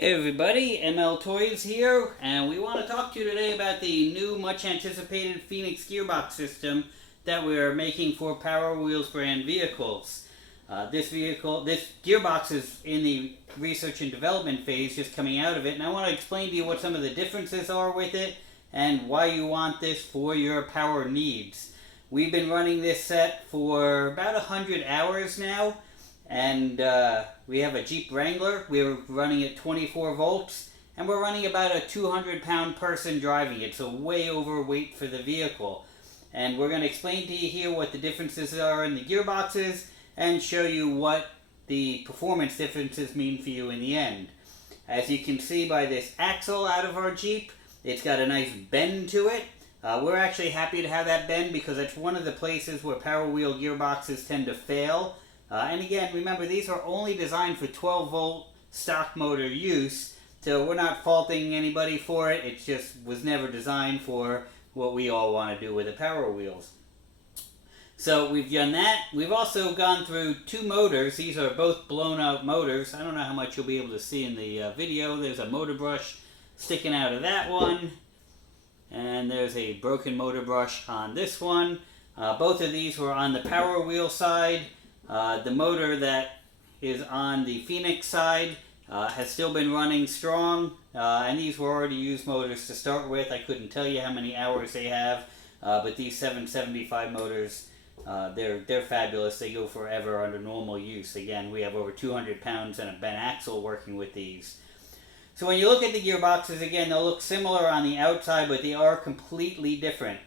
Hey everybody, m.l.toys here, and we want to talk to you today about the new, much anticipated Phoenix Gearbox System that we're making for Power Wheels brand vehicles. This gearbox is in the research and development phase, just coming out of it, and I want to explain to you what some of the differences are with it and why you want this for your power needs. We've been running this set for about 100 hours now. And we have a Jeep Wrangler. We're running at 24 volts, and we're running about a 200-pound person driving it, so way overweight for the vehicle. And we're going to explain to you here what the differences are in the gearboxes and show you what the performance differences mean for you in the end. As you can see by this axle out of our Jeep, it's got a nice bend to it. We're actually happy to have that bend because it's one of the places where Power Wheel gearboxes tend to fail. And again, remember, these are only designed for 12-volt stock motor use, so we're not faulting anybody for it. It just was never designed for what we all want to do with the Power Wheels. So we've done that. We've also gone through two motors. These are both blown-out motors. I don't know how much you'll be able to see in the video. There's a motor brush sticking out of that one, and there's a broken motor brush on this one. Both of these were on the Power Wheel side. The motor that is on the Phoenix side has still been running strong, and these were already used motors to start with. I couldn't tell you how many hours they have, but these 775 motors, they're fabulous. They go forever under normal use. Again, we have over 200 pounds and a bent axle working with these. So when you look at the gearboxes, again, they'll look similar on the outside, but they are completely different.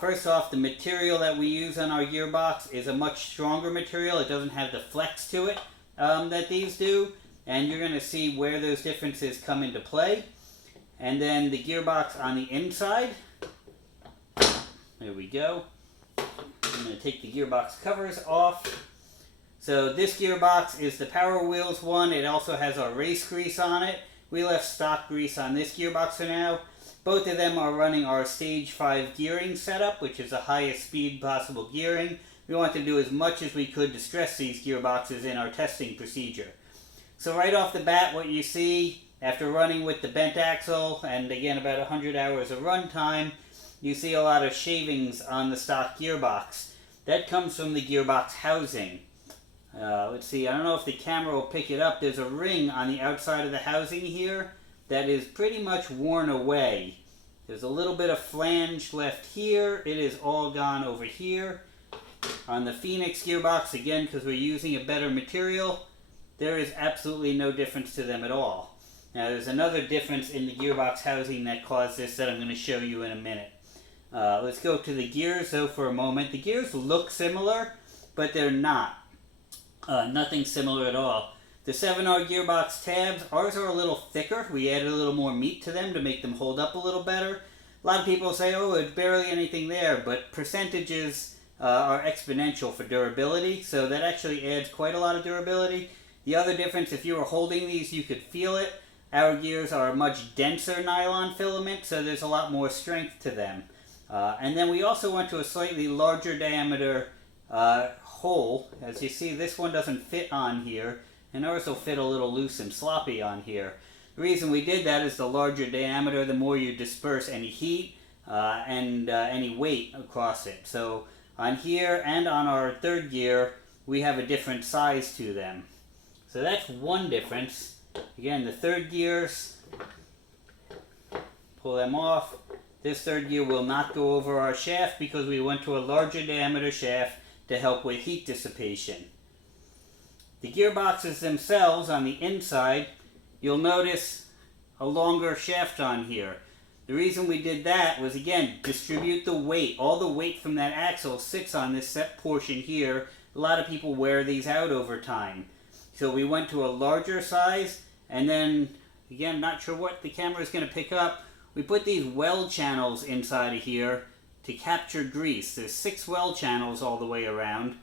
First off, the material that we use on our gearbox is a much stronger material. It doesn't have the flex to it that these do, and you're going to see where those differences come into play. And then the gearbox on the inside, there we go. I'm going to take the gearbox covers off. So this gearbox is the Power Wheels one. It also has our race grease on it. We left stock grease on this gearbox for now. Both of them are running our Stage 5 gearing setup, which is the highest speed possible gearing. We want to do as much as we could to stress these gearboxes in our testing procedure. So right off the bat, what you see after running with the bent axle, and again about 100 hours of run time, you see a lot of shavings on the stock gearbox. That comes from the gearbox housing. Let's see, I don't know if the camera will pick it up. There's a ring on the outside of the housing here that is pretty much worn away. There's a little bit of flange left here. It is all gone over here. On the Phoenix gearbox, again, because we're using a better material, there is absolutely no difference to them at all. Now, there's another difference in the gearbox housing that caused this that I'm going to show you in a minute. Let's go to the gears, though, for a moment. The gears look similar, but they're not. Nothing similar at all. The 7R gearbox tabs, ours are a little thicker. We added a little more meat to them to make them hold up a little better. A lot of people say, oh, it's barely anything there, but percentages are exponential for durability, so that actually adds quite a lot of durability. The other difference, if you were holding these, you could feel it. Our gears are a much denser nylon filament, so there's a lot more strength to them. And then we also went to a slightly larger diameter hole. As you see, this one doesn't fit on here, and ours will fit a little loose and sloppy on here. The reason we did that is the larger diameter, the more you disperse any heat and any weight across it. So on here and on our third gear, we have a different size to them. So that's one difference. Again, the third gears, pull them off. This third gear will not go over our shaft because we went to a larger diameter shaft to help with heat dissipation. The gearboxes themselves on the inside, you'll notice a longer shaft on here. The reason we did that was, again, distribute the weight. All the weight from that axle sits on this set portion here. A lot of people wear these out over time. So we went to a larger size, and then, again, not sure what the camera is going to pick up. We put these weld channels inside of here to capture grease. There's 6 weld channels all the way around.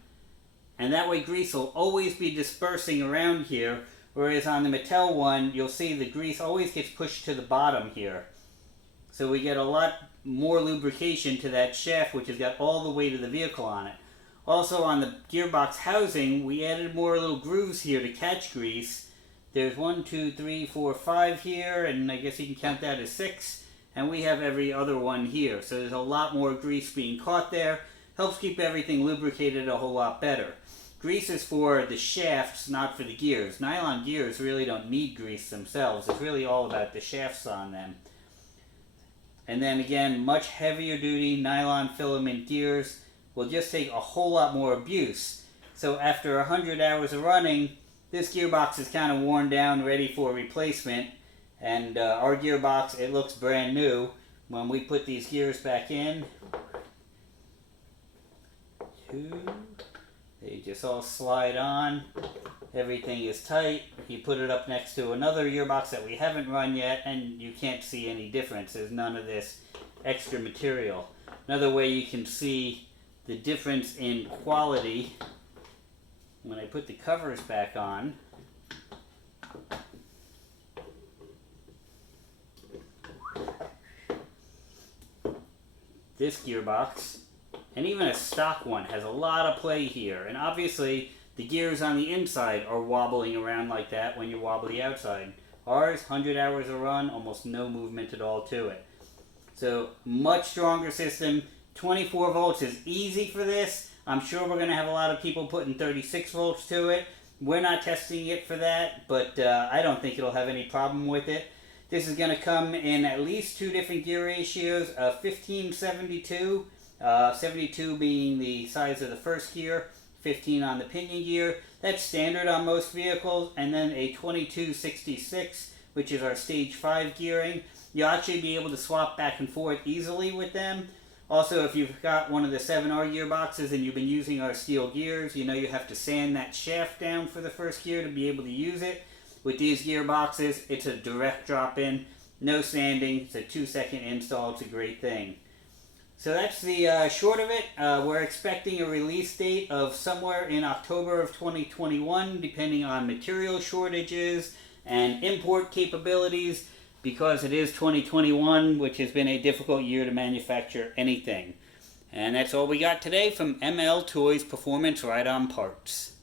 And that way grease will always be dispersing around here, whereas on the Mattel one, you'll see the grease always gets pushed to the bottom here. So we get a lot more lubrication to that shaft, which has got all the weight of the vehicle on it. Also on the gearbox housing, we added more little grooves here to catch grease. there's 1, 2, 3, 4, 5 here, and I guess you can count that as 6. And we have every other one here. So there's a lot more grease being caught there. Helps keep everything lubricated a whole lot better. Grease is for the shafts, not for the gears. Nylon gears really don't need grease themselves. It's really all about the shafts on them. And then again, much heavier duty nylon filament gears will just take a whole lot more abuse. So after 100 hours of running, this gearbox is kind of worn down, ready for replacement. And our gearbox, it looks brand new. When we put these gears back in, they just all slide on. Everything is tight. You put it up next to another gearbox that we haven't run yet, and you can't see any difference. There's none of this extra material. Another way you can see the difference in quality, when I put the covers back on, this gearbox, and even a stock one, has a lot of play here. And obviously, the gears on the inside are wobbling around like that when you wobble the outside. Ours, 100 hours of run, almost no movement at all to it. So, much stronger system. 24 volts is easy for this. I'm sure we're going to have a lot of people putting 36 volts to it. We're not testing it for that, but I don't think it'll have any problem with it. This is going to come in at least 2 different gear ratios, 15-72, 72 being the size of the first gear, 15 on the pinion gear. That's standard on most vehicles. And then a 22-66, which is our stage 5 gearing. You'll actually be able to swap back and forth easily with them. Also, if you've got one of the 7R gearboxes and you've been using our steel gears, you know you have to sand that shaft down for the first gear to be able to use it. With these gearboxes, it's a direct drop-in, no sanding. It's a 2-second install. It's a great thing. So that's the short of it. We're expecting a release date of somewhere in October of 2021, depending on material shortages and import capabilities, because it is 2021, which has been a difficult year to manufacture anything. And that's all we got today from MLToys Performance Ride-On Parts.